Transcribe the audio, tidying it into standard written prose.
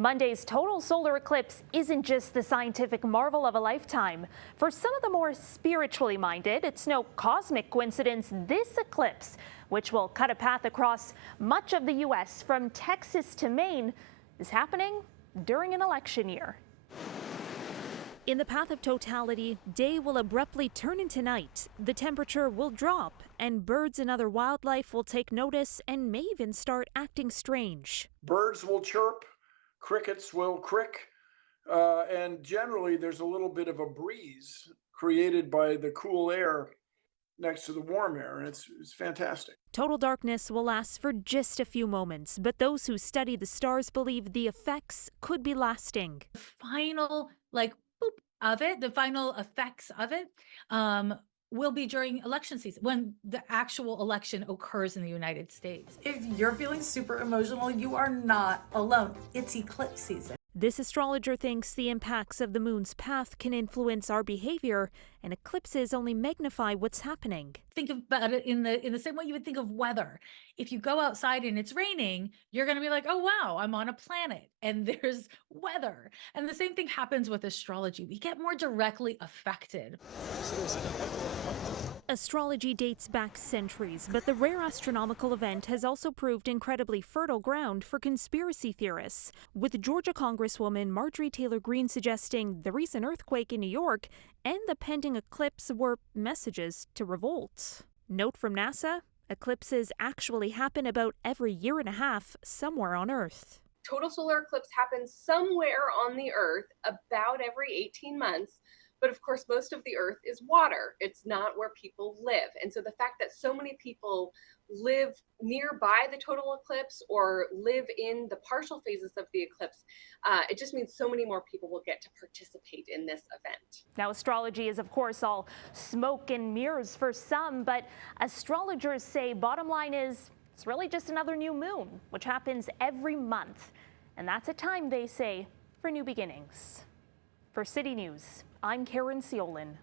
Monday's total solar eclipse isn't just the scientific marvel of a lifetime. For some of the more spiritually minded, it's no cosmic coincidence this eclipse, which will cut a path across much of the U.S. from Texas to Maine, is happening during an election year. In the path of totality, day will abruptly turn into night. The temperature will drop, and birds and other wildlife will take notice and may even start acting strange. Birds will chirp, crickets will crick, and generally there's a little bit of a breeze created by the cool air next to the warm air, and it's fantastic. Total darkness will last for just a few moments, but those who study the stars believe the effects could be lasting. The final, the final effects of it will be during election season, when the actual election occurs in the United States. If you're feeling super emotional, you are not alone. It's eclipse season. This astrologer thinks the impacts of the moon's path can influence our behavior, and eclipses only magnify what's happening. Think about it in the same way you would think of weather. If you go outside and it's raining, you're going to be like, oh, wow, I'm on a planet and there's weather. And the same thing happens with astrology. We get more directly affected. Astrology dates back centuries, but the rare astronomical event has also proved incredibly fertile ground for conspiracy theorists, with Georgia Congresswoman Marjorie Taylor Greene suggesting the recent earthquake in New York and the pending eclipse were messages to revolt. Note from NASA, eclipses actually happen about every year and a half somewhere on Earth. Total solar eclipse happens somewhere on the Earth about every 18 months. But of course, most of the Earth is water. It's not where people live. And so the fact that so many people live nearby the total eclipse or live in the partial phases of the eclipse, it just means so many more people will get to participate in this event. Now, astrology is, of course, all smoke and mirrors for some, but astrologers say bottom line is it's really just another new moon, which happens every month. And that's a time, they say, for new beginnings. For City News, I'm Caryn Ceolin.